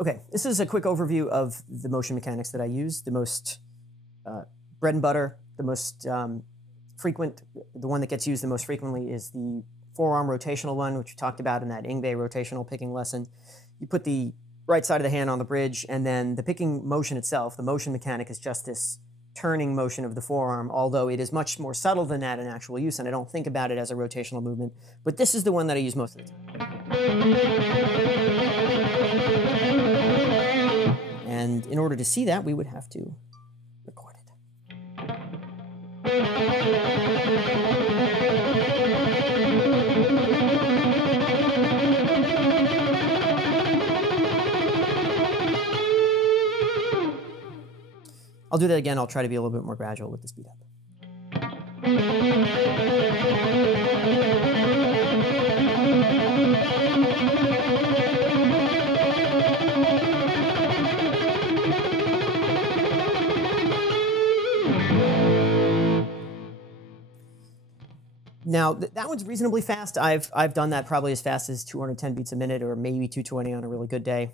Okay, this is a quick overview of the motion mechanics that I use. The most bread and butter, the most frequent, the one that gets used the most frequently is the forearm rotational one, which we talked about in that Ingve rotational picking lesson. You put the right side of the hand on the bridge, and then the picking motion itself, the motion mechanic, is just this turning motion of the forearm, although it is much more subtle than that in actual use, and I don't think about it as a rotational movement. But this is the one that I use most of the time. And in order to see that, we would have to record it. I'll do that again. I'll try to be a little bit more gradual with the speed up. Now, that one's reasonably fast. I've done that probably as fast as 210 beats a minute or maybe 220 on a really good day.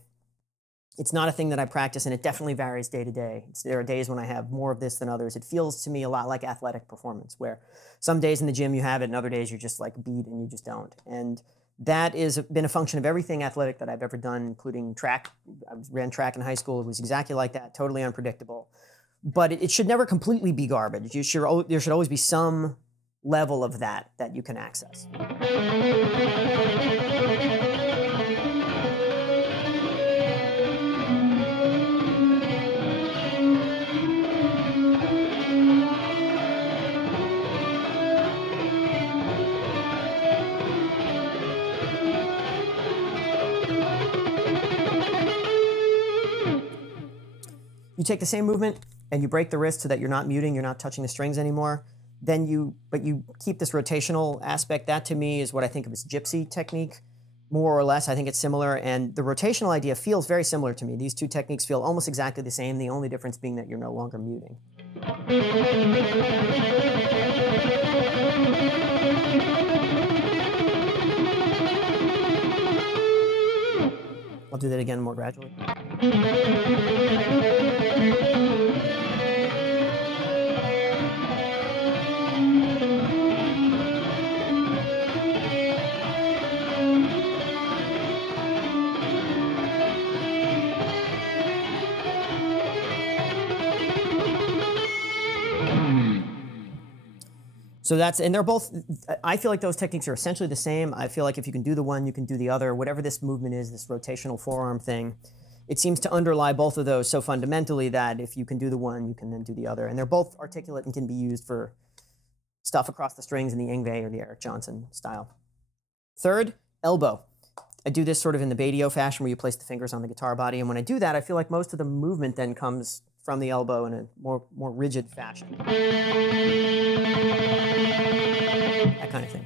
It's not a thing that I practice, and it definitely varies day to day. There are days when I have more of this than others. It feels to me a lot like athletic performance, where some days in the gym you have it, and other days you're just like beat and you just don't. And that has been a function of everything athletic that I've ever done, including track. I ran track in high school. It was exactly like that, totally unpredictable. But it should never completely be garbage. There should always be some level of that you can access. You take the same movement and you break the wrist so that you're not muting, you're not touching the strings anymore. But you keep this rotational aspect. That to me is what I think of as gypsy technique, more or less. I think it's similar, and the rotational idea feels very similar to me. These two techniques feel almost exactly the same, the only difference being that you're no longer muting. I'll do that again more gradually. So and they're both, I feel like those techniques are essentially the same. I feel like if you can do the one, you can do the other. Whatever this movement is, this rotational forearm thing, it seems to underlie both of those so fundamentally that if you can do the one, you can then do the other. And they're both articulate and can be used for stuff across the strings in the Ingve or the Eric Johnson style. Third, elbow. I do this sort of in the Badio fashion where you place the fingers on the guitar body. And when I do that, I feel like most of the movement then comes from the elbow in a more rigid fashion. That kind of thing.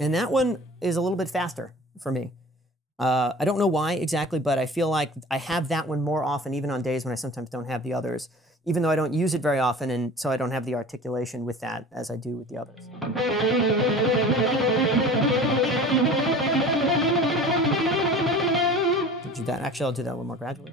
And that one is a little bit faster for me. I don't know why exactly, but I feel like I have that one more often, even on days when I sometimes don't have the others, even though I don't use it very often, and so I don't have the articulation with that as I do with the others. Do that. Actually, I'll do that a little more gradually.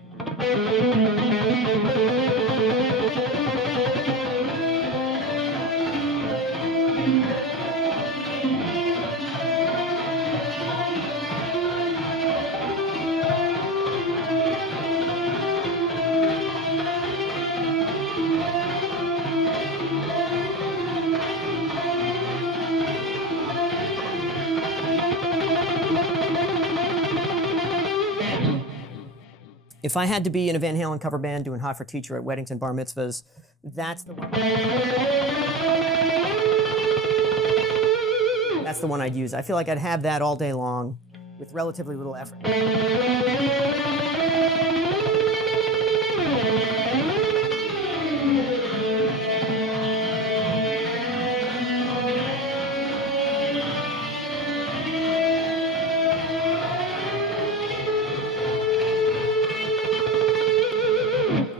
If I had to be in a Van Halen cover band doing Hot for Teacher at weddings and bar mitzvahs, that's the one. That's the one I'd use. I feel like I'd have that all day long with relatively little effort.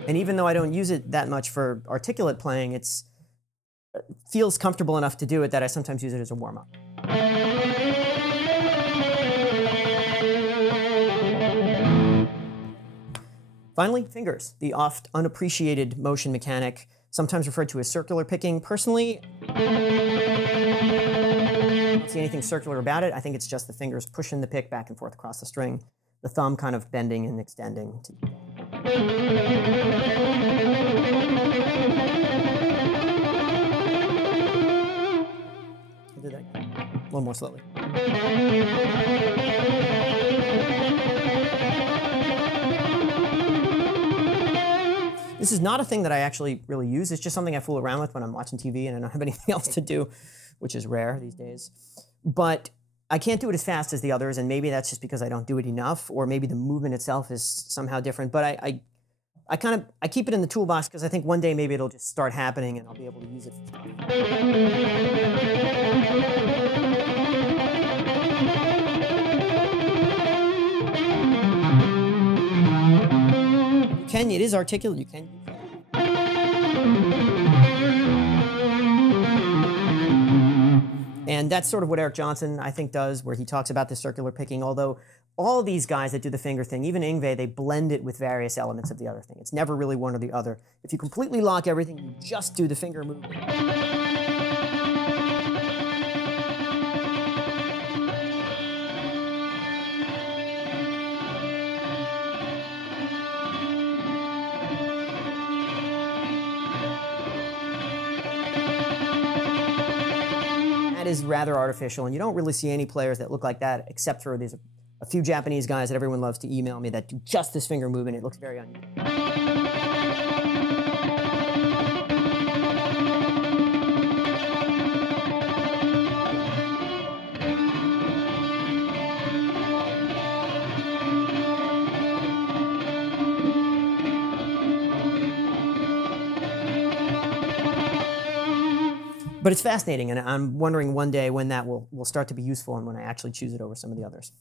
And even though I don't use it that much for articulate playing, it feels comfortable enough to do it that I sometimes use it as a warm-up. Finally, fingers, the oft unappreciated motion mechanic, sometimes referred to as circular picking. Personally, I don't see anything circular about it. I think it's just the fingers pushing the pick back and forth across the string, the thumb kind of bending and extending. I'll do that again. A little more slowly. This is not a thing that I actually really use. It's just something I fool around with when I'm watching TV and I don't have anything else to do, which is rare these days. But I can't do it as fast as the others, and maybe that's just because I don't do it enough, or maybe the movement itself is somehow different. But I keep it in the toolbox because I think one day maybe it'll just start happening and I'll be able to use it. It is articulate, you can. And that's sort of what Eric Johnson, I think, does, where he talks about the circular picking, although all of these guys that do the finger thing, even Yngwie, they blend it with various elements of the other thing. It's never really one or the other. If you completely lock everything, you just do the finger movement. Is rather artificial, and you don't really see any players that look like that, except for there's a few Japanese guys that everyone loves to email me that do just this finger movement. It looks very unusual. But it's fascinating, and I'm wondering one day when that will start to be useful and when I actually choose it over some of the others.